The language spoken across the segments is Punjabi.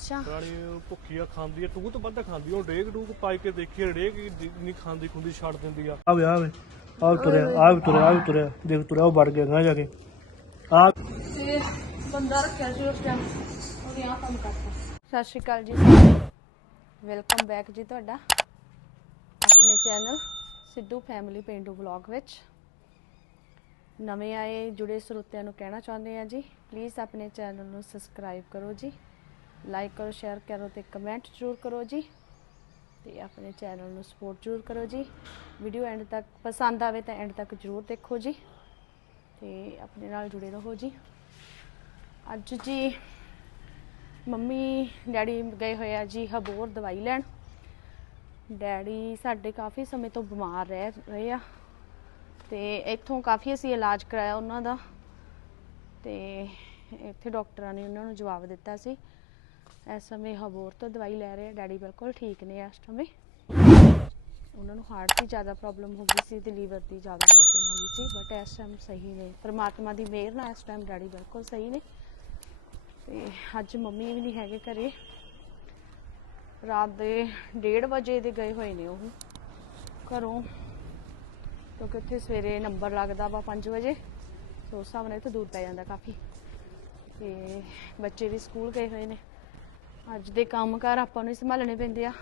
ਅੱਛਾ। ਰਾਣੀ ਭੁੱਖੀ ਆ ਖਾਂਦੀ ਆ ਟੂਤ ਵੱਧ ਖਾਂਦੀ ਆ। ਉਹ ਡੇਗ ਡੂਕ ਪਾਈ ਕੇ ਦੇਖੀ ਡੇਗ ਨਹੀਂ ਖਾਂਦੀ ਖੁੰਦੀ ਛੱਡ ਦਿੰਦੀ ਆ। ਆਵੇ ਆਵੇ। ਆ ਤੁਰਿਆ ਆ ਵੀ ਤੁਰਿਆ ਆ ਵੀ ਤੁਰਿਆ। ਦੇਖ ਤੁਰਿਆ ਉਹ ਵੜ ਗਿਆ ਗਾਂ ਜਾ ਕੇ। ਆ ਤੇ ਬੰਦਾ ਰੱਖਿਆ ਸੀ ਉਸ ਟਾਈਮ ਉਹਨੇ ਆ ਕੰਮ ਕਰਤਾ। ਸਤਿ ਸ਼੍ਰੀ ਅਕਾਲ ਜੀ ਵੈਲਕਮ ਬੈਕ ਜੀ ਤੁਹਾਡਾ ਆਪਣੇ ਚੈਨਲ ਸਿੱਧੂ ਫੈਮਿਲੀ ਪੇਂਡੂ ਵਲੌਗ ਵਿੱਚ। ਨਵੇਂ ਆਏ ਜੁੜੇ ਸਰੋਤਿਆਂ ਨੂੰ ਕਹਿਣਾ ਚਾਹੁੰਦੇ ਆ ਜੀ ਪਲੀਜ਼ ਆਪਣੇ ਚੈਨਲ ਨੂੰ ਸਬਸਕ੍ਰਾਈਬ ਕਰੋ ਜੀ। ਲਾਈਕ ਕਰੋ ਸ਼ੇਅਰ ਕਰੋ ਤੇ ਕਮੈਂਟ ਜ਼ਰੂਰ ਕਰੋ ਜੀ। ਤੇ ਆਪਣੇ ਚੈਨਲ ਨੂੰ ਸਪੋਰਟ ਜ਼ਰੂਰ ਕਰੋ ਜੀ। ਵੀਡੀਓ ਐਂਡ ਤੱਕ ਪਸੰਦ ਆਵੇ ਤਾਂ ਐਂਡ ਤੱਕ ਜ਼ਰੂਰ ਦੇਖੋ ਜੀ। ਤੇ ਆਪਣੇ ਨਾਲ ਜੁੜੇ ਰਹੋ ਜੀ। ਅੱਜ ਜੀ ਮੰਮੀ, ਡੈਡੀ ਗਏ ਹੋਏ ਆ ਜੀ ਹਬੋਰ ਦਵਾਈ ਲੈਣ। ਡੈਡੀ ਸਾਡੇ ਕਾਫੀ ਸਮੇਂ ਤੋਂ ਬਿਮਾਰ ਰਹਿ ਰਹੇ ਆ। ਤੇ ਇੱਥੋਂ ਕਾਫੀ ਅਸੀਂ ਇਲਾਜ ਕਰਾਇਆ ਉਹਨਾਂ ਦਾ। ਤੇ ਇੱਥੇ ਡਾਕਟਰਾਂ ਨੇ ਉਹਨਾਂ ਨੂੰ ਜਵਾਬ ਦਿੱਤਾ ਸੀ। ਇਸ ਸਮੇਂ ਹਬੋਰ ਤੋਂ ਦਵਾਈ ਲੈ ਰਹੇ ਆ। ਡੈਡੀ ਬਿਲਕੁਲ ਠੀਕ ਨੇ ਇਸ ਸਮੇਂ। ਉਹਨਾਂ ਨੂੰ ਹਾਰਟ ਦੀ ਜ਼ਿਆਦਾ ਪ੍ਰੋਬਲਮ ਹੋ ਗਈ ਸੀ ਤੇ ਲੀਵਰ ਦੀ ਜ਼ਿਆਦਾ ਪ੍ਰੋਬਲਮ ਹੋ ਗਈ ਸੀ ਬਟ ਇਸ ਟਾਈਮ ਸਹੀ ਨੇ। ਪਰਮਾਤਮਾ ਦੀ ਮਿਹਰ ਨਾਲ ਇਸ ਟਾਈਮ ਡੈਡੀ ਬਿਲਕੁਲ ਸਹੀ ਨੇ। ਤੇ ਅੱਜ ਮੰਮੀ ਵੀ ਨਹੀਂ ਹੈਗੇ ਘਰੇ। ਰਾਤ ਦੇ 1:30 ਵਜੇ ਦੇ ਗਏ ਹੋਏ ਨੇ ਉਹ। ਘਰੋਂ, ਕਿਉਂਕਿ ਉੱਥੇ ਸਵੇਰੇ ਨੰਬਰ ਲੱਗਦਾ ਵਾ 5 ਵਜੇ ਸੋ ਉਸ ਹਿਸਾਬ ਨਾਲ ਇੱਥੇ ਦੂਰ ਪੈ ਜਾਂਦਾ ਕਾਫੀ। ਤੇ ਬੱਚੇ ਵੀ ਸਕੂਲ ਗਏ ਹੋਏ ਨੇ। ਅੱਜ ਦੇ ਕੰਮਕਾਰ ਆਪਾਂ ਨੂੰ ਹੀ ਸੰਭਾਲਣੇ ਪੈਂਦੇ ਆ।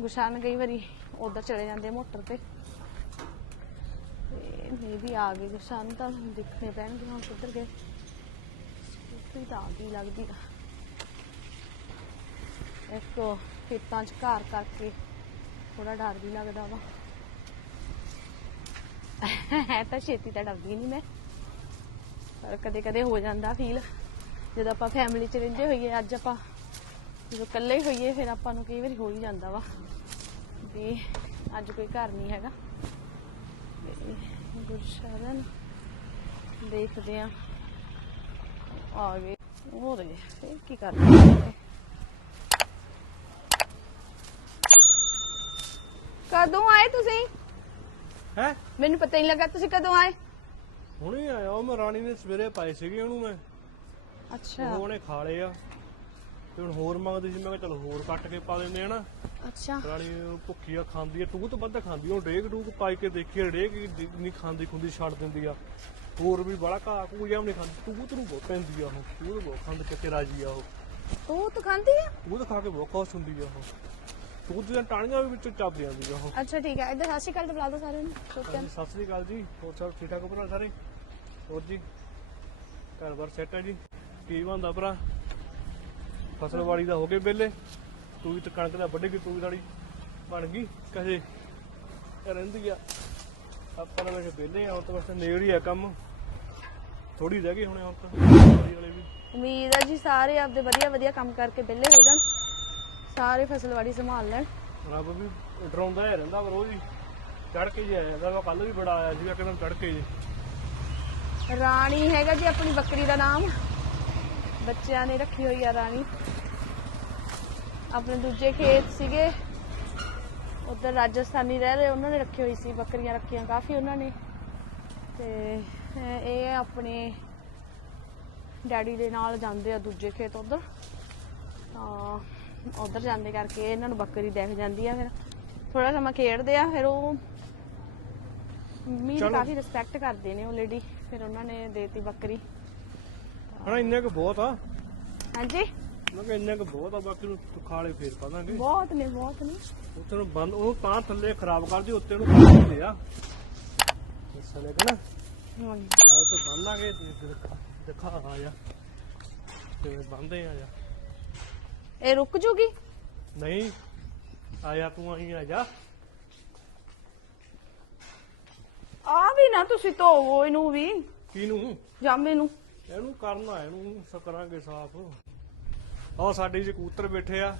ਗੁਸ਼ਾਨ ਕਈ ਵਾਰੀ, ਉਧਰ ਚਲੇ ਜਾਂਦੇ ਆ ਮੋਟਰ ਤੇ। ਤੇ ਵੀ ਆ ਗਈ ਗੁਸ਼ਾਨ ਤਾਂ ਹੁਣ ਪੈਣਗੇ ਹੁਣ ਕਿੱਧਰ ਗਏ। ਸਕੂਟਰੀ ਤਾਂ ਆ ਗਈ ਲੱਗਦੀ ਆ। ਇੱਕ ਖੇਤਾਂ 'ਚ ਘਰ ਕਰਕੇ ਥੋੜਾ ਡਰ ਵੀ ਲੱਗਦਾ ਵਾ। ਹੈ ਤਾਂ ਛੇਤੀ ਤਾਂ ਡਰਦੀ ਨਹੀਂ ਮੈਂ। ਪਰ ਕਦੇ ਕਦੇ ਹੋ ਜਾਂਦਾ ਫੀਲ ਜਦੋਂ ਆਪਾਂ ਫੈਮਿਲੀ 'ਚ ਰਹਿੰਦੇ ਹੋਈਏ, ਅੱਜ ਆਪਾਂ ਜਦੋਂ ਇਕੱਲੇ ਹੋਈਏ ਫਿਰ ਆਪਾਂ ਨੂੰ ਕਈ ਵਾਰੀ ਹੋ ਹੀ ਜਾਂਦਾ ਵਾ ਵੀ ਅੱਜ ਕੋਈ ਘਰ ਨਹੀਂ ਹੈਗਾ। ਗੁਰਸ਼ਰਨ ਦੇਖਦੇ ਆ। ਆ ਗਏ। ਉਹ ਦੇ ਫਿਰ ਕੀ ਕਰਦੇ? ਕਦੋਂ ਆਏ ਤੁਸੀਂ? ਹੈ? ਮੈਨੂੰ ਪਤਾ ਹੀ ਨਹੀਂ ਲੱਗਾ ਤੁਸੀਂ ਕਦੋਂ ਆਏ। ਹੁਣੇ ਆਇਆ ਉਹ ਮੈਂ ਰਾਣੀ ਨੇ ਸਵੇਰੇ ਪਾਏ ਸੀਗੇ ਉਹਨੂੰ ਮੈਂ। ਅੱਛਾ। ਉਹ ਉਹਨੇ ਖਾ ਲਏ ਆ। ਤੇ ਹੁਣ ਹੋਰ ਮੰਗਦੀ ਸੀ ਮੈਂ ਕਿਹਾ ਚਲੋ ਹੋਰ ਕੱਟ ਕੇ ਪਾ ਦਿੰਦੇ ਆ ਨਾ। ਅੱਛਾ। ਰਾਣੀ ਭੁੱਖੀ ਆ ਖਾਂਦੀ ਆ ਟੂਤ ਵੱਧ ਖਾਂਦੀ ਆ। ਉਹ ਡੇਗ ਡੂਕ ਪਾਈ ਕੇ ਦੇਖੀ ਡੇਗ ਨਹੀਂ ਖਾਂਦੀ ਖੁੰਦੀ ਛੱਡ ਦਿੰਦੀ ਆ। ਹੋਰ ਵੀ ਬੜਾ ਘਾਹ ਕੂ ਜਾਂ ਨਹੀਂ ਖਾਂਦੀ। ਟੂਤ ਨੂੰ ਬਹੁਤ ਪੈਂਦੀ ਆ ਉਹ ਟੂਤ ਬਹੁਤ ਖਾਂਦ ਕੇ ਰਾਜੀ ਆ ਉਹ। ਤੂੰ ਤਾਂ ਖਾਂਦੀ ਆ? ਟੂਤ ਖਾ ਕੇ ਬਹੁਤ ਖੁਸ਼ ਹੁੰਦੀ ਆ ਉਹ। ਟੂਤ ਦੀਆਂ ਟਾਣੀਆਂ ਵੀ ਵਿੱਚੋਂ ਚੱਬ ਜਾਂਦੀ ਆ ਉਹ। ਅੱਛਾ ਠੀਕ ਹੈ ਇੱਧਰ ਸਤਿ ਸ਼੍ਰੀ ਅਕਾਲ ਤੇ ਬੁਲਾ ਦੋ ਸਾਰਿਆਂ ਨੂੰ। ਹਾਂਜੀ ਸਤਿ ਸ੍ਰੀ ਅਕਾਲ। ਜੀ। ਹੋਰ ਸਭ ਠੀਕ ਠਾਕ ਹੋ ਭਰਾ ਸਾਰੇ? ਹੋਰ ਜੀ ਘਰ ਬਾਰ ਸੈੱਟ ਹੈ ਜੀ? ਕੀ ਬੰਦਾ ਭਰਾ? ਫਸਲਵਾੜੀ ਦਾ ਹੋ ਗਏ ਵਿਹਲੇ। ਤੂੰ ਵੀ ਤੇ ਕਣਕ ਦਾ ਵੱਢ ਗਈ ਤੂੰ ਵੀ ਸਾਡੀ ਬਣ ਗਈ ਕਹੇ ਰਹਿੰਦੀ ਆ। ਆਪਾਂ ਨੇ ਵੇਖ ਵਿਹਲੇ ਆ ਹੁਣ ਤਾਂ ਬਸ ਨੇੜ ਹੀ ਆ ਕੰਮ। ਥੋੜੀ ਰਹਿ ਗਈ ਹੁਣ ਹੁਣ ਤਾਂ ਫਸਲਵਾੜੀ ਵਾਲੇ ਵੀ। ਉਮੀਦ ਹੈ ਜੀ ਸਾਰੇ ਆਪਦੇ ਵਧੀਆ ਵਧੀਆ ਕੰਮ ਕਰਕੇ ਵਿਹਲੇ ਹੋ ਜਾਣ ਸਾਰੇ ਫਸਲਵਾੜੀ ਸੰਭਾਲ ਲੈਣ। ਰੱਬ ਵੀ ਡਰਾਉਂਦਾ ਹੀ ਰਹਿੰਦਾ ਪਰ ਉਹ ਵੀ ਚੜ ਕੇ ਜਿਹਾ ਜਾਂਦਾ ਵਾ ਕੱਲ ਵੀ ਬੜਾ ਆਇਆ ਸੀ ਇੱਕਦਮ ਚੜ ਕੇ ਜੀ। ਰਾਣੀ ਹੈਗਾ ਜੀ ਆਪਣੀ ਬੱਕਰੀ ਦਾ ਨਾਮ। ਬੱਚਿਆਂ ਨੇ ਰੱਖੀ ਹੋਈ ਆ ਰਾਣੀ। ਆਪਣੇ ਦੂਜੇ ਖੇਤ ਸੀਗੇ। ਉਧਰ ਰਾਜਸਥਾਨੀ ਰਹਿ ਰਹੇ ਉਹਨਾਂ ਨੇ ਰੱਖੀ ਹੋਈ ਸੀ ਬੱਕਰੀਆਂ ਰੱਖੀਆਂ ਕਾਫੀ ਉਹਨਾਂ ਨੇ। ਤੇ ਇਹ ਆਪਣੇ ਡੈਡੀ ਦੇ ਨਾਲ ਜਾਂਦੇ ਆ ਦੂਜੇ ਖੇਤ ਉਧਰ। ਤਾਂ ਉਧਰ ਜਾਂਦੇ ਕਰਕੇ ਇਹਨਾਂ ਨੂੰ ਬੱਕਰੀ ਦਿਖ ਜਾਂਦੀ ਆ ਫਿਰ। ਥੋੜਾ ਸਮਾਂ ਖੇਡਦੇ ਆ ਫਿਰ ਉਹ ਚਲੋ। ਕਾਫੀ ਰਿਸਪੈਕਟ ਕਰਦੇ ਨੇ ਉਹ ਲੇਡੀ ਫਿਰ ਉਹਨਾਂ ਨੇ ਦੇਤੀ ਬੱਕਰੀ। ਹਣਾ ਇੰਨਾ ਕੁ ਬਹੁਤ ਆ। ਹਾਂਜੀ? ਮੈਂ ਕਿਹਾ ਇੰਨਾ ਕੁ ਬਹੁਤ ਆ ਬਾਕੀ ਨੂੰ ਤੂੰ ਖਾ ਲੈ ਫੇਰ ਪਾ ਦਾਂਗੇ। ਬਹੁਤ ਨੇ ਬਹੁਤ ਨੇ। ਉੱਥੇ ਨੂੰ ਬੰਦ ਉਹ ਤਾਂ ਥੱਲੇ ਖਰਾਬ ਕਰਦੀ ਉੱਤੇ ਨੂੰ ਬੰਦ ਹੁੰਦੇ ਆ ਇਸ ਲੈ ਕੇ ਨਾ। ਹਾਂਜੀ। ਆਹ ਤੇ ਬੰਨਾਂਗੇ ਦਿਖਾ ਦਿਖਾ ਆ ਜਾ। ਤੇ ਬੰਦੇ ਆ ਜਾ। ਇਹ ਰੁਕ ਜੂਗੀ? ਨਹੀਂ ਆਇਆ ਤੂੰ ਆਈ ਆ ਜਾ। ਆ ਵੀ ਨਾ ਤੁਸੀਂ ਧੋਵੋ ਇਹਨੂੰ ਵੀ। ਕਿਨੂੰ ਜਾਮੇ ਨੂੰ। ਇਹਨੂੰ ਕਰਨਾ ਇਹਨੂੰ ਸ ਕਰਾਂਗੇ ਸਾਫ਼। ਆਹ ਸਾਡੇ ਜੀ ਕਬੂਤਰ ਬੈਠੇ ਆ।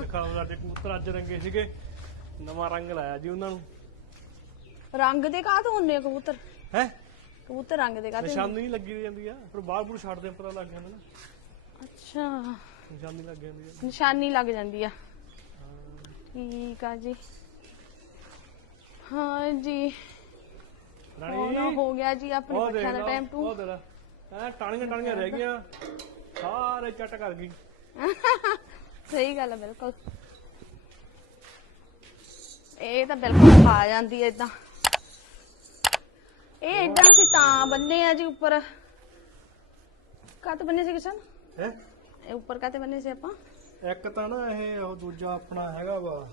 ਦਿਖਾਓ ਸਾਡੇ ਕਬੂਤਰ ਅੱਜ ਰੰਗੇ ਸੀਗੇ। ਨਵਾਂ ਰੰਗ ਲਾਇਆ ਜੀ ਉਹਨਾਂ ਨੂੰ। ਰੰਗ ਦੇ ਕਾਹ ਤੋਂ ਹੁੰਨੇ ਆ ਕਬੂਤਰ? ਹੈ? ਕਬੂਤਰ ਰੰਗ ਦੇ ਕਾਹ ਤੇ ਨਿਸ਼ਾਨੀ ਲੱਗੀ ਜਾਂਦੀ ਆ ਫਿਰ ਬਾਹਰ ਬੂਰ ਛੱਡਦੇ ਆ, ਪਤਾ ਲੱਗ ਜਾਂਦਾ ਨਾ। ਅੱਛਾ। ਨਿਸ਼ਾਨੀ ਲੱਗ ਜਾਂਦੀ ਆ। ਨਿਸ਼ਾਨੀ ਲੱਗ ਜਾਂਦੀ ਆ। ਠੀਕ ਆ ਜੀ। ਹਾਂ ਜੀ। ਰਾਣੀ। ਹੁਣ ਹੋ ਗਿਆ ਜੀ ਆਪਣੀ ਉਹ ਦੇਖ ਬੱਚਿਆਂ ਦਾ ਟਾਈਮ ਟੂ। ਉਹ ਐ ਟਾਣੀਆਂ ਟਾਣੀਆਂ ਰਹਿ ਗਈਆਂ। ਸਾਰੇ ਚੱਟ ਕਰ ਗਈ। ਸਹੀ ਗੱਲ ਹੈ ਬਿਲਕੁਲ। ਇਹ ਤਾਂ ਬਿਲਕੁਲ ਖਾ ਜਾਂਦੀ ਹੈ ਇਦਾਂ ਇਹ ਇਦਾਂ ਸੀ ਤਾਂ ਬੰਨੇ ਆ ਜੀ ਉੱਪਰ। ਕੱਤ ਬੰਨੇ ਸੀ ਕਿਸ਼ਨ? ਹੈ? ਇਹ ਉੱਪਰ ਕਾਤੇ ਬੰਨੇ ਸੀ ਆਪਾਂ? ਇੱਕ ਤਾਂ ਨਾ ਇਹ ਉਹ ਦੂਜਾ ਆਪਣਾ ਹੈਗਾ ਵਾ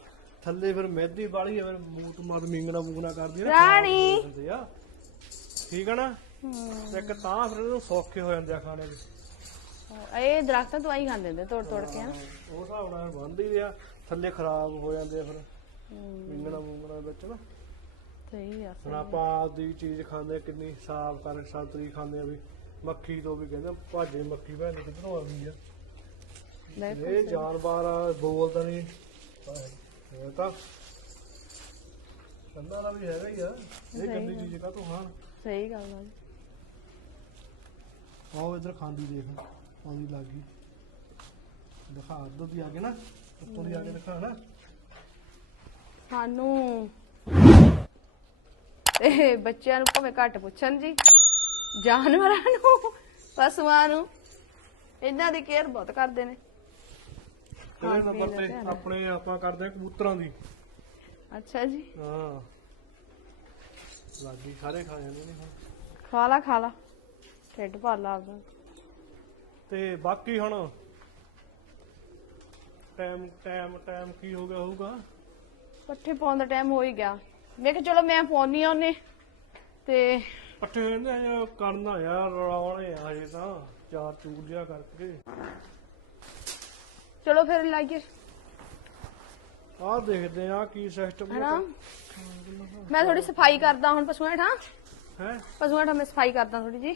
ਥੱਲੇ ਫਿਰ ਮਹਿੰਦੀ ਵਾਲੀ ਫਿਰ ਮੂਤ ਮਾਤ ਮਿੰਗਣਾ ਮੁੰਗਣਾ ਕਰਦੀ ਰਾਣੀ! ਠੀਕ ਆ ਨਾ? ਇੱਕ ਤਾਂ ਫਿਰ ਇਹਨੂੰ ਸੌਖੇ ਹੋ ਜਾਂਦੇ ਆ ਖਾਣੇ ਦੇ ਇਹ ਦਰਖਤਾਂ ਤੋਂ ਆਈ ਖਾਂਦੇ ਹੁੰਦੇ ਤੋੜ ਤੋੜ ਕੇ ਹਨਾ? ਉਹ ਹਿਸਾਬ ਨਾਲ ਬੰਦੀ ਆ ਥੱਲੇ ਖਰਾਬ ਹੋ ਜਾਂਦੇ ਆ ਫਿਰ। ਹਮ, ਮਿੰਗਣਾ ਮੁੰਗਣਾ ਵਿੱਚ ਨਾ। ਸਹੀ ਆ ਹੁਣ ਆਪਾਂ ਆਪਦੀ ਚੀਜ਼ ਖਾਂਦੇ ਕਿੰਨੀ ਸਾਫ਼ ਕਰ ਸੰਤਰੀ ਖਾਂਦੇ ਆ ਵੀ ਮੱਖੀ ਤੋਂ ਵੀ ਕਹਿੰਦੇ ਭਾਜੇ ਮੱਖੀ ਭੈਣ ਦੀ ਕਿਧਰੋਂ ਆ? ਗਈ ਆ ਇਹ ਜਾਨਵਰ ਆ, ਬੋਲਦਾ ਨਹੀਂ ਇਹ ਤਾਂ ਕੰਦਾ ਦਾ ਵੀ ਹੈਗਾ ਹੀ ਆ। ਇਹ ਗੰਦੀ ਚੀਜ਼ ਕਾ ਤੂੰ ਖਾਣ? ਸਹੀ ਗੱਲ ਆ। ਜੀ। ਆਓ ਇਧਰ ਖਾਂਦੀ ਦੇਖ ਆਉਂਦੀ ਲੱਗ ਗਈ। ਦਿਖਾ ਉੱਧਰ ਦੀ ਆ ਕੇ ਨਾ ਉੱਤੋਂ ਦੀ ਆ ਕੇ ਦਿਖਾ ਨਾ। ਸਾਨੂੰ ਇਹ ਬੱਚਿਆਂ ਨੂੰ ਭਾਵੇਂ ਘੱਟ ਪੁੱਛਣ ਜੀ ਜਾਨਵਰਾਂ ਨੂੰ ਪਸ਼ੂਆਂ ਨੂੰ ਇਹਨਾਂ ਦੀ ਕੇਅਰ ਬਹੁਤ ਕਰਦੇ ਨੇ। ਇਹਦੇ ਨੰਬਰ ਤੇ ਆਪਣੇ ਆਪਾਂ ਕਰਦੇ ਆ ਕਬੂਤਰਾਂ ਦੀ। ਅੱਛਾ ਜੀ। ਹਾਂ। ਲੱਗੀ ਸਾਰੇ ਖਾ ਜਾਂਦੇ ਨੇ ਹੁਣ। ਖਾ ਲਾ ਖਾ ਲਾ। ਢਿੱਡ ਭਰ ਲਾ ਆਪਦਾ। ਤੇ ਬਾਕੀ ਹੁਣ ਟਾਈਮ ਟਾਈਮ ਟਾਈਮ ਕੀ ਹੋ ਗਿਆ ਹੋਊਗਾ? ਪੱਠੇ ਪਾਉਣ ਦਾ ਟਾਈਮ ਹੋ ਹੀ ਗਿਆ। ਮੈਂ ਕਿਹਾ ਚਲੋ ਮੈਂ ਪਾਉਣੀ ਆ ਉਹਨੇ ਤੇ ਪੱਠੇ ਨੇ ਕਰਨਾ ਯਾਰ ਰਲਾਉਣੇ ਆ ਤਾਂ ਚਾਰ ਚੂਰ ਜਿਹਾ ਕਰਕੇ। ਚਲੋ ਫਿਰ ਲਾਈਏ। ਆਹ ਦੇਖਦੇ ਆ ਕੀ ਸਿਸਟਮ ਹਨਾ? ਮੈਂ ਥੋੜੀ ਸਫ਼ਾਈ ਕਰਦਾ ਹੁਣ ਪਸ਼ੂਆਂ ਹੇਠਾਂ। ਹੈ? ਪਸ਼ੂਆਂ ਹੇਠਾਂ ਮੈਂ ਸਫ਼ਾਈ ਕਰਦਾ ਥੋੜੀ ਜੀ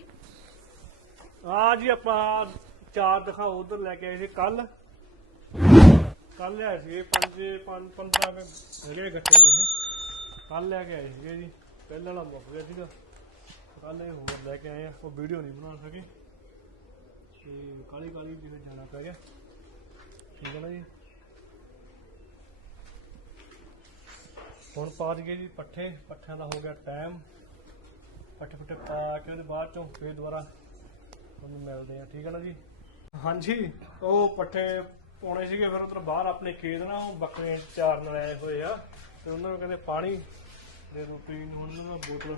ਆ ਜੀ ਆਪਾਂ ਚਾਰ ਦਿਖਾਓ, ਉਧਰ ਲੈ ਕੇ ਆਏ ਸੀ ਕੱਲ ਕੱਲ ਲਿਆਏ ਸੀ 5 5 15 ਹੈਗੇ ਗੱਟੇ ਜਿਹੇ। ਕੱਲ ਲੈ ਕੇ ਆਏ ਸੀਗੇ ਜੀ, ਪਹਿਲਾਂ ਵਾਲਾ ਮੁੱਕ ਗਿਆ ਸੀਗਾ। ਕੱਲ ਇਹ ਹੋਰ ਲੈ ਕੇ ਆਏ ਆ, ਉਹ ਵੀਡੀਓ ਨਹੀਂ ਬਣਾ ਸਕੇ ਤੇ ਕਾਲੀ ਕਾਲੀ ਜਿਹੇ ਜਾਣਾ ਪੈ ਗਿਆ। ਠੀਕ ਹੈ ਨਾ ਜੀ। ਹੁਣ ਪਾਜ ਗਏ ਜੀ ਪੱਠੇ। ਪੱਠਿਆਂ ਦਾ ਹੋ ਗਿਆ ਟਾਈਮ। ਪੱਠੇ ਪੱਠੇ ਪਾ ਕੇ ਉਹਦੇ ਬਾਅਦ ਚੋਂ ਫੇਰ ਦੁਬਾਰਾ ਤੁਹਾਨੂੰ ਮਿਲਦੇ ਆ, ਠੀਕ ਹੈ ਨਾ ਜੀ? ਹਾਂਜੀ, ਉਹ ਪੱਠੇ ਪਾਉਣੇ ਸੀਗੇ, ਫਿਰ ਉਧਰ ਬਾਹਰ ਆਪਣੇ ਖੇਤ ਨਾ, ਉਹ ਬੱਕਰੇ ਚਾਰਨ ਆਏ ਹੋਏ ਆ। ਤੇ ਉਹਨਾਂ ਨੂੰ ਕਹਿੰਦੇ ਪਾਣੀ ਦੇ ਦਿਓ ਨੂੰ ਉਹਨਾਂ ਨੂੰ ਬੋਤਲ।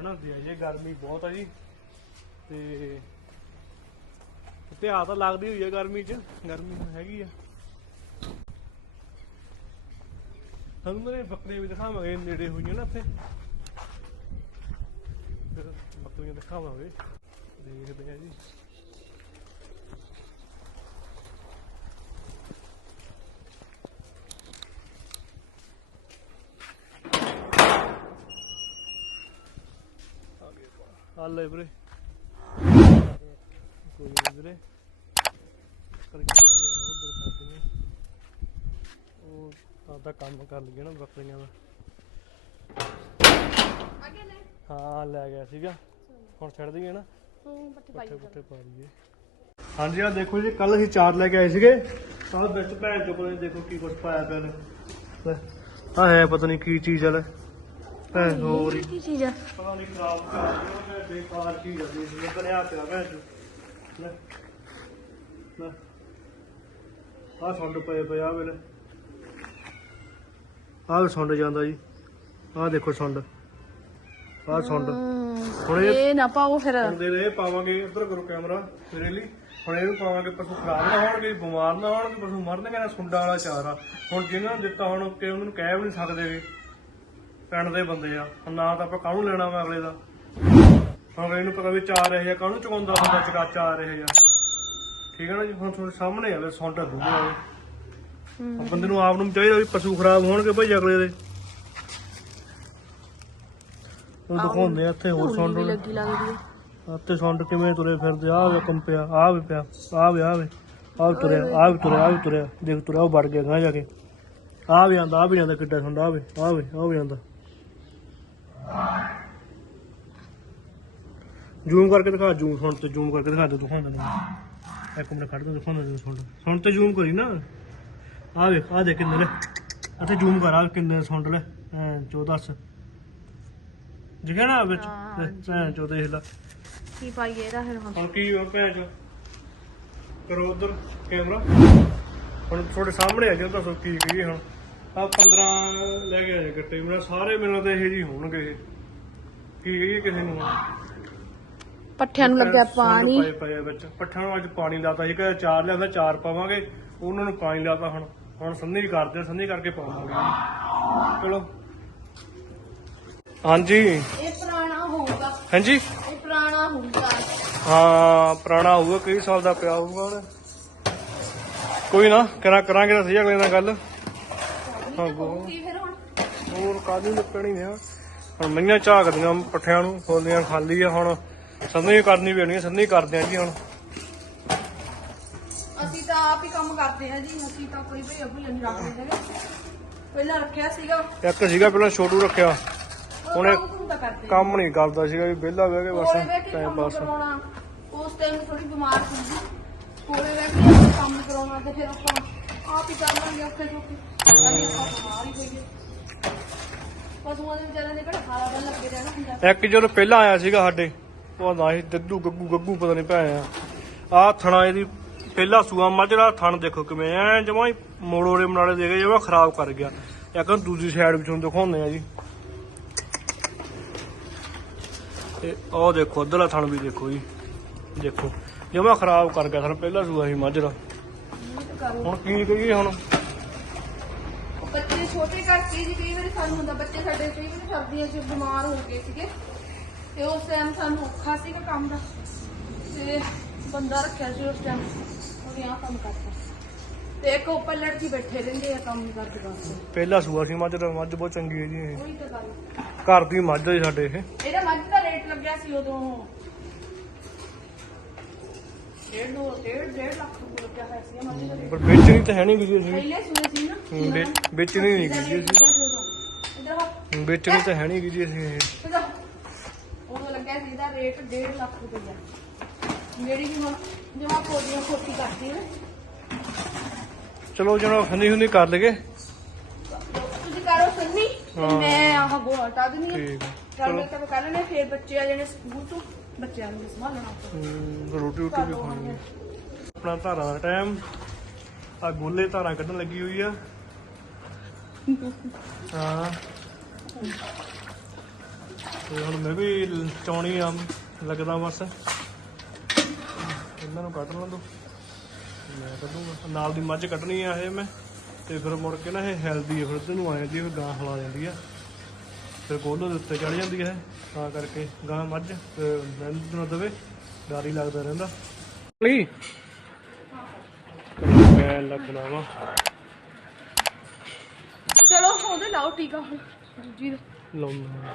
ਹਨਾ ਦੇ ਜੇ ਗਰਮੀ ਬਹੁਤ ਆ ਜੀ। ਤੇ ਤੇ ਆ ਤਾਂ ਲੱਗਦੀ ਹੋਈ ਆ ਗਰਮੀ 'ਚ, ਗਰਮੀ ਹੈਗੀ ਆ। ਤੁਹਾਨੂੰ ਮੇਰੇ ਬੱਕਰੇ ਵੀ ਦਿਖਾਵਾਂਗੇ, ਨੇੜੇ ਹੋਈਆਂ ਨਾ ਇੱਥੇ। ਫਿਰ ਬੱਕਰੀਆਂ ਦਿਖਾਵਾਂਗੇ। ਦੇਖਦੇ ਆ ਜੀ। ਆ ਲੈ ਵੀਰੇ। ਕੋਈ ਨਹੀਂ ਵੀਰੇ। ਕਰ ਗਿਆ ਨਹੀਂ ਉਧਰ ਕਰਦੇ ਨੇ ਉਹ ਆਪਦਾ ਕੰਮ ਕਰ ਲਈਏ ਨਾ ਬੱਕਰੀਆਂ ਦਾ। ਹਾਂ ਲੈ ਗਿਆ ਸੀਗਾ। ਹੁਣ ਛੱਡ ਦਈਏ ਨਾ। ਹੂੰ ਪੱਠੇ ਪਾਈ ਪੱਠੇ ਪੁੱਠੇ ਪਾ ਲਈਏ ਹਾਂਜੀ ਆ ਦੇਖੋ ਜੀ ਕੱਲ ਅਸੀਂ ਚਾਰ ਲੈ ਕੇ ਆਏ ਸੀਗੇ। ਆਹ ਵਿੱਚ ਭੈਣ ਚੋਂ ਕੋਲੇ ਦੇਖੋ ਕੀ ਕੁਝ ਪਾਇਆ ਪਿਆ ਨੇ। ਲੈ ਆ ਹੈ ਪਤਾ ਨਹੀਂ ਕੀ ਚੀਜ਼ ਆ ਲੈ ਭੈਣ ਹੋਰ ਹੀ। ਕੀ ਚੀਜ਼ ਆ? ਪਤਾ ਨਹੀਂ ਖਰਾਬ ਕਰ ਦਿਓ ਬੇਕਾਰ ਚੀਜ਼ ਆ ਜੀ ਬਣਿਆ ਪਿਆ ਭੈਣ ਚੋਂ ਲੈ ਲੈ। ਆ ਸੁੰਡ ਪਏ ਪਏ ਆ ਵੇਲੇ ਆਹ ਸੁੰਡ ਜਾਂਦਾ ਜੀ। ਆਹ ਦੇਖੋ ਸੁੰਡ। ਆਹ ਸੁੰਡ ਹੁਣ ਇਹ ਇਹ ਨਾ ਪਾਓ ਫਿਰ। ਹੁਣ ਦੇ ਰਹੇ ਪਾਵਾਂਗੇ ਉਧਰ ਕਰੋ ਕੈਮਰਾ ਮੇਰੇ ਲਈ। ਹੁਣ ਇਹਨੂੰ ਪਾਵਾਂਗੇ ਪਸ਼ੂ ਖਰਾਬ ਨਾ ਹੋਣਗੇ ਬਿਮਾਰ ਨਾ ਹੋਣਗੇ ਪਸ਼ੂ ਮਰਨਗੇ ਨਾ ਸੁੰਡਾ ਵਾਲਾ ਚਾਰ। ਆ ਹੁਣ ਜਿਹਨਾਂ ਨੂੰ ਦਿੱਤਾ ਹੁਣ ਕਿ ਉਹਨਾਂ ਨੂੰ ਕਹਿ ਵੀ ਨਹੀਂ ਸਕਦੇ ਵੀ ਪਿੰਡ ਦੇ ਬੰਦੇ ਆ। ਹੁਣ ਨਾ ਤਾਂ ਆਪਾਂ ਕਾਹਨੂੰ ਲੈਣਾ ਵਾ ਅਗਲੇ ਦਾ? ਹੁਣ ਇਹਨੂੰ ਪਤਾ ਵੀ ਚਾਰ ਰਹੇ ਆ ਕਾਹਨੂੰ ਚੁਕਾਉਂਦਾ ਬੰਦਾ ਚਕਾ ਚਾਰ ਰਹੇ ਆ। ਠੀਕ ਹੈ ਨਾ ਜੀ? ਹੁਣ ਤੁਹਾਡੇ ਸਾਹਮਣੇ ਆਵੇ ਸੁੰਡਾ ਦੂਗਾ ਬੰਦੇ ਨੂੰ ਆਪ ਨੂੰ ਵੀ ਚਾਹੀਦਾ ਵੀ ਪਸ਼ੂ ਖਰਾਬ ਹੋਣਗੇ ਭਾਈ ਅਗਲੇ ਦੇ। ਉਹ ਦਿਖਾਉਂਦੇ ਆ ਇੱਥੇ ਹੋਰ ਸੁੰਡ ਵੀ ਲੱਗੀ ਲੱਗਦੀ ਆ। ਤੇ ਸੁੰਡ ਕਿਵੇਂ ਤੁਰੇ ਫਿਰਦੇ ਆ ਵੇ ਕੰਪਿਆ ਆ ਵੀ ਪਿਆ ਆ ਵੀ ਆ ਵੀ ਆ ਵੀ ਤੁਰਿਆ ਆ ਵੀ ਤੁਰਿਆ ਆ ਵੀ ਤੁਰਿਆ ਦੇਖ ਤੁਰਿਆ ਉਹ ਵੜ ਗਿਆ ਗਾਂ ਜਾ ਕੇ। ਆ ਵੀ ਆਂਦਾ ਆ ਵੀ ਆਂਦਾ ਕਿੱਡਾ ਸੁੰਡ ਆ ਵੀ ਆ ਵੀ ਆ ਵੀ ਆਂਦਾ। ਜ਼ੂਮ ਕਰਕੇ ਦਿਖਾ ਜ਼ੂਮ ਸੁਣ ਤੇ ਜ਼ੂਮ ਕਰਕੇ ਦਿਖਾ ਦੇ ਦਿਖਾਉਂਦਾ ਨਹੀਂ ਇੱਕ ਮਿੰਟ ਖੜ ਕੇ ਦਿਖਾਉਂਦਾ ਤੈਨੂੰ ਸੁੰਡ। ਸੁਣ ਤੇ ਜ਼ੂਮ ਕਰੀ ਨਾ। ਆ ਵੇਖ ਆ ਦੇ ਕਿੰਨੇ ਲੈ ਇੱਥੇ ਜ਼ੂਮ ਕਰ ਆ ਕਿੰਨੇ ਸੁੰਡ ਲੈ। ਐ 14 ਜਿਗਣਾ ਨਾ ਵਿੱਚ? ਹਾਂ, ਭੈਣ ਚੋ ਦੇਖ ਲੈ। ਕੀ ਪਾਈਏ ਇਹਦਾ ਫਿਰ ਹੁਣ? ਹੁਣ ਕੀ ਹੋ ਭੈਣ ਚੋ ਕਰੋ ਉਧਰ ਕੈਮਰਾ। ਹੁਣ ਤੁਹਾਡੇ ਸਾਹਮਣੇ ਆ ਜਾਂਦਾ ਦੱਸੋ ਕੀ ਕੀ ਹੁਣ? ਆ 15 ਲੈ ਕੇ ਆਏ ਗੱਟੇ। ਮੇਰਾ ਸਾਰੇ ਮੈਨੂੰ ਤੇ ਇਹ ਜੀ ਹੋਣਗੇ। ਇਹ ਕੀ ਕਹੀਏ ਕਿਸੇ ਨੂੰ ਪੱਠਿਆਂ ਨੂੰ ਲੱਗਿਆ ਸੁੰਡ ਪਾਣੀ। ਪਏ ਪਏ ਆ ਵਿੱਚ। ਪੱਠਿਆਂ ਨੂੰ ਅੱਜ ਪਾਣੀ ਲਾਤਾ ਸੀ। ਕਿ ਚਾਰ ਲਿਆਂਦਾ ਚਾਰ ਪਾਵਾਂਗੇ। ਉਹਨਾਂ ਨੂੰ ਪਾਣੀ ਲਾਤਾ ਹੁਣ। ਹੁਣ ਸੰਨੀ ਕਰਦੇ ਆ, ਸੰਨੀ ਕਰਕੇ ਪਾਵਾਂਗੇ। ਚਲੋ। ਹਾਂਜੀ। ਇਹ ਪੁਰਾਣਾ ਹੋਊਗਾ। ਹਾਂਜੀ। ਇਹ ਪੁਰਾਣਾ ਹੋਊਗਾ। ਹਾਂ ਪੁਰਾਣਾ ਹੋਊਗਾ ਕਈ ਸਾਲ ਦਾ ਪਿਆ ਹੋਊਗਾ ਉਹਨੇ ਕੋਈ ਨਾ ਕਰਾਂ ਕਰਾਂਗੇ ਤਾਂ ਸਹੀ ਅਗਲੇ ਨਾਲ ਗੱਲ। ਹਾਂ ਹੋਰ ਕਾਦੀ ਲੱਗਣੀ ਆ? ਹੁਣ ਮਈਆਂ ਝਾਕਦੀਆਂ ਪੱਠਿਆਂ ਨੂੰ ਫੋਲੀਆਂ ਖਾਲੀ ਆ ਹੁਣ। ਸੰਨੀ ਕਰਨੀ ਪੈਣੀ ਸੰਨੀ ਕਰਦੇ ਆ ਜੀ ਹੁਣ। ਅਸੀਂ ਤਾਂ ਆਪ ਹੀ ਕੰਮ ਕਰਦੇ ਆ ਜੀ ਅਸੀਂ ਤਾਂ ਕੋਈ ਭਈ ਅਭੀ ਨਹੀਂ ਰੱਖਦੇ ਪਹਿਲਾਂ ਰੱਖਿਆ ਸੀਗਾ। ਇੱਕ ਸੀਗਾ ਪਹਿਲਾਂ ਛੋਟੂ ਰੱਖਿਆ। ਉਹ ਉਹਨੇ ਕੰਮ ਨਹੀਂ ਕਰਦਾ ਸੀਗਾ ਵੀ ਵਿਹਲਾ ਬਹਿ ਕੇ ਬਸ ਕੇ ਟਾਈਮ ਪਾਸ ਕਰਾਉਣਾ ਉਸ ਟਾਈਮ ਥੋੜੀ ਬਿਮਾਰ ਸੀ ਕੋਲੇ ਬਹਿ ਕੇ ਕੰਮ ਕਰਾਉਣਾ ਤੇ ਫਿਰ ਆਪਾਂ ਆਪ ਹੀ ਕਰ ਲਾਂਗੇ ਔਖੇ ਸੌਖੇ। ਕਦੀ ਆਪਾਂ ਬਿਮਾਰ ਹੀ ਹੋਈਏ। ਪਸ਼ੂਆਂ ਦੇ ਵਿਚਾਰਿਆਂ ਦੇ ਕਿਹੜਾ ਖਾਲਾ ਬੰਨ ਲੱਗੇ ਰਹਿਣਾ ਹੁੰਦਾ। ਇੱਕ ਜਦੋਂ ਪਹਿਲਾਂ ਆਇਆ ਸੀਗਾ ਸਾਡੇ ਉਹ ਨਾ ਸੀ ਦੱਦੂ ਗੱਗੂ ਗੱਗੂ ਪਤਾ ਨਹੀਂ ਭੈਣ ਆ। ਥਣਾ ਇਹਦੀ ਪਹਿਲਾ ਸੂਆ ਮੱਝ ਦਾ ਥਣ ਦੇਖੋ ਕਿਵੇਂ ਐ ਜਮਾ ਹੀ ਮੋੜੋੜੇ ਮਨਾਲੇ ਦੇ ਕੇ ਜਮਾ ਖਰਾਬ ਕਰ ਗਿਆ। ਇੱਕ ਦੂਜੀ ਸਾਈਡ ਵਿੱਚੋਂ ਦਿਖਾਉਂਦੇ ਆ ਜੀ। ਤੇ ਉਹ ਦੇਖੋ ਉਧਰਲਾ ਥਣ ਵੀ ਦੇਖੋ ਜੀ। ਦੇਖੋ, ਜਮਾ ਖਰਾਬ ਕਰ ਗਿਆ ਥਣ, ਪਹਿਲਾ ਸੂਆ ਸੀ ਮੱਝ ਦਾ ਹੁਣ ਕੀ ਕਰੀਏ ਹੁਣ? ਬੱਚੇ ਛੋਟੇ ਕਰਕੇ ਜੀ, ਕਈ ਵਾਰੀ ਸਾਨੂੰ ਹੁੰਦਾ ਬੱਚੇ ਸਾਡੇ, ਕਈ ਵਾਰੀ ਸਰਦੀਆਂ 'ਚ ਬਿਮਾਰ ਹੋ ਗਏ ਸੀਗੇ। ਤੇ ਉਸ ਟਾਈਮ ਸਾਨੂੰ ਔਖਾ ਸੀਗਾ ਕੰਮ ਦਾ। ਤੇ ਬੰਦਾ ਰੱਖਿਆ ਸੀ ਉਸ ਟਾਈਮ ਉਹਨੇ ਆ ਕੰਮ ਕਰਤਾ। ਤੇ ਇੱਕ ਉੱਪਰ ਲੜਕੀ ਬੈਠੇ ਰਹਿੰਦੇ ਆ ਕੰਮ ਕਰਦੇ ਬਸ। ਪਹਿਲਾ ਸੂਆ ਸੀ ਮੱਝ ਦਾ ਮੱਝ ਬਹੁਤ ਚੰਗੀ ਹੈ ਜੀ ਇਹ। ਉਹੀ ਤਾਂ ਗੱਲ। ਘਰ ਦੀ ਮੱਝ ਹੈ ਸਾਡੇ ਇਹ। ਇਹਦਾ ਮੱਝ ਦਾ ਰੇਟ ਲੱਗਿਆ ਸੀ ਉਦੋਂ। ਡੇਢ ਦੋ ਡੇਢ ਡੇਢ ਲੱਖ ਰੁਪਏ ਲੱਗਿਆ ਹੋਇਆ ਸੀ ਮੱਝ ਦਾ ਰੇਟ। ਪਰ ਵੇਚਣੀ ਤਾਂ ਹੈ ਨਹੀਂ ਵੀਡੀਓ ਸੀ ਪਹਿਲੇ ਸੁਣੇ ਸੀ ਨਾ। ਹੂੰ, ਵੇ- ਵੇਚਣੀ ਨਹੀਂ ਗਈ ਸੀ ਉਦੋਂ। ਇੱਧਰ ਆ ਵੇਚਣੀ ਤਾਂ ਹੈ ਨਹੀਂ ਜੀ ਅਸੀਂ ਇਹ। ਇਹਦਾ ਉਹ ਲੱਗਿਆ ਸੀ ਇਹਦਾ ਰੇਟ 1.5 ਲੱਖ ਜਿਹੜੀ ਵੀ ਹੁਣ ਜਮਾ ਪੋਦੀਆਂ ਖੋਤੀ ਕਰਦੀ ਹੈ। ਚਲੋ ਜਣਾ ਖੰਨੀ ਹੁੰਦੀ ਕਰ ਲਗੇ ਤੁਸੀਂ ਕਰੋ ਸੰਨੀ। ਮੈਂ ਆਹ ਗੋ ਹਟਾ ਦਿੰਨੀ ਠੀਕ ਕੱਲ ਮੈਂ ਤਾਂ ਕਰ ਲੈਣੇ ਫਿਰ ਬੱਚੇ ਆ ਜਾਣੇ ਸਕੂਲ ਤੋਂ ਬੱਚਿਆਂ ਨੂੰ ਸੰਭਾਲਣਾ ਹੂੰ, ਰੋਟੀ ਰੋਟੀ ਵੀ ਖਾਣੀ ਹੈ ਆਪਣਾ ਧਾਰਾਂ ਦਾ ਟਾਈਮ ਆ ਗੋਲੇ ਧਾਰਾਂ ਕੱਢਣ ਲੱਗੀ ਹੋਈ ਆ। ਹਾਂ। ਤੇ ਹੁਣ ਮੈਂ ਵੀ ਚੌਣੀ ਆ ਲੱਗਦਾ ਬਸ। ਇਹਨਾਂ ਨੂੰ ਕੱਢ ਲਾਂ ਦੋ। ਮੈਂ ਕੱਢੂਗਾ ਨਾਲ ਦੀ ਮੱਝ ਕੱਢਣੀ ਆ ਇਹ ਮੈਂ ਤੇ ਫਿਰ ਮੁੜ ਕੇ ਨਾ ਇਹ ਹੈਲਦੀ ਆ ਫਿਰ ਇਹਦੇ ਨੂੰ ਆ ਜਾਂਦੀ ਫਿਰ ਗਾਂ ਹਲਾ ਜਾਂਦੀ ਆ। ਫਿਰ ਗੋਲੋ ਦੇ ਉੱਤੇ ਚੜ ਜਾਂਦੀ ਹੈ ਤਾਂ ਕਰਕੇ ਗਾਂ ਮੱਝ ਰਹਿੰਦ ਨਾ ਦਵੇ ਡਰ ਹੀ ਲੱਗਦਾ ਰਹਿੰਦਾ। ਲਈ ਮੈਂ ਲੱਗਣਾ ਵਾ। ਚਲੋ ਉਹਦੇ ਲਾਓ ਟੀਕਾ ਹੁਣ ਦਾ। ਲਾਉਣਾ।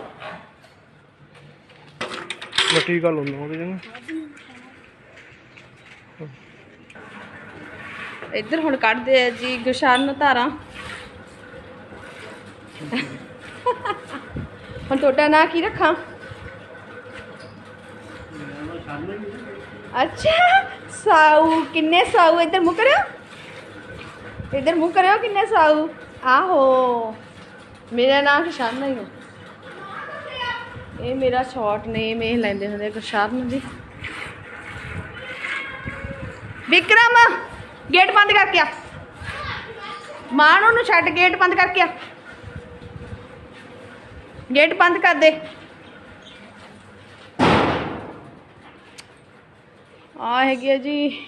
ਮੈਂ ਟੀਕਾ ਲਾਉਣਾ ਉਹਦੇ ਜਨ ਇੱਧਰ ਹੁਣ ਕੱਢਦੇ ਆ ਜੀ ਗੁਸ਼ਨ ਧਾਰਾਂ। ਹੁਣ ਤੁਹਾਡਾ ਨਾਂ ਕੀ ਰੱਖਾਂ? ਅੱਛਾ, ਸਾਊ, ਕਿੰਨੇ ਸਾਊ ਇੱਧਰ ਮੂੰਹ ਕਰਿਓ। ਇੱਧਰ ਮੂੰਹ ਕਰਿਓ ਕਿੰਨੇ ਸਾਊ। ਆਹੋ, ਮੇਰਾ ਨਾਂ ਗੁਸ਼ਨ ਹੈ। ਇਹ ਮੇਰਾ ਸ਼ਾਰਟ ਨੇਮ ਇਹ ਲੈਂਦੇ ਹੁੰਦੇ ਗੁਸ਼ਨ ਜੀ। ਵਿਕਰਮ! ਗੇਟ ਬੰਦ ਕਰਕੇ ਆ। ਮਾਨ ਉਹਨੂੰ ਛੱਡ, ਗੇਟ ਬੰਦ ਕਰਕੇ ਆ। ਗੇਟ ਬੰਦ ਕਰ ਦੇ। ਆ ਹੈਗੀ ਆ ਜੀ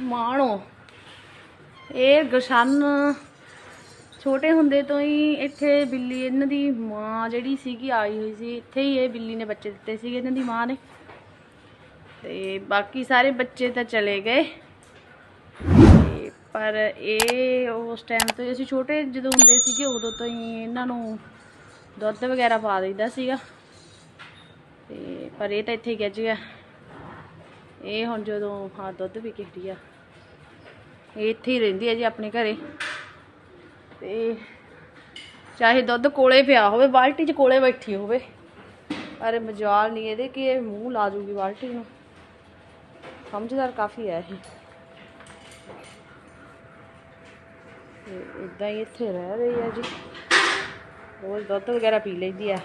ਮਾਣੋ। ਇਹ ਗਸ਼ਨ ਛੋਟੇ ਹੁੰਦੇ ਤੋਂ ਹੀ ਇੱਥੇ ਬਿੱਲੀ, ਇਹਨਾਂ ਦੀ ਮਾਂ ਜਿਹੜੀ ਸੀਗੀ, ਆਈ ਹੋਈ ਸੀ। ਇੱਥੇ ਹੀ ਇਹ ਬਿੱਲੀ ਨੇ ਬੱਚੇ ਦਿੱਤੇ ਸੀਗੇ, ਇਹਨਾਂ ਦੀ ਮਾਂ ਨੇ। ਤੇ ਬਾਕੀ ਸਾਰੇ ਬੱਚੇ ਤਾਂ ਚਲੇ ਗਏ। ਪਰ ਇਹ ਉਸ ਟਾਈਮ ਤੋਂ ਹੀ ਅਸੀਂ ਛੋਟੇ ਜਦੋਂ ਹੁੰਦੇ ਸੀਗੇ, ਉਦੋਂ ਤੋਂ ਹੀ ਇਹਨਾਂ ਨੂੰ ਦੁੱਧ ਵਗੈਰਾ ਪਾ ਦਿੰਦਾ ਸੀਗਾ। ਤੇ ਪਰ ਇਹ ਤਾਂ ਇੱਥੇ ਹੀ ਗਿੱਜ ਗਿਆ। ਇਹ ਹੁਣ ਜਦੋਂ ਹਾਂ ਦੁੱਧ ਵੀ ਕਿਹੜੀ ਆ ਇਹ ਇੱਥੇ ਹੀ ਰਹਿੰਦੀ ਹੈ ਜੀ ਆਪਣੇ ਘਰੇ। ਤੇ ਚਾਹੇ ਦੁੱਧ ਕੋਲੇ ਪਿਆ ਹੋਵੇ, ਬਾਲਟੀ 'ਚ ਕੋਲੇ ਬੈਠੀ ਹੋਵੇ, ਪਰ ਮਜਾਲ ਨਹੀਂ ਇਹਦੇ ਕਿ ਇਹ ਮੂੰਹ ਲਾ ਜੂਗੀ ਬਾਲਟੀ ਨੂੰ। ਸਮਝਦਾਰ ਕਾਫੀ ਹੈ ਇਹ। ਇਦਾਂ ਹੀ ਇੱਥੇ ਰਹਿ ਰਹੀ ਆ ਜੀ। ਰੋਜ਼ ਦੁੱਧ ਵਗੈਰਾ ਪੀ ਲੈਂਦੀ ਆ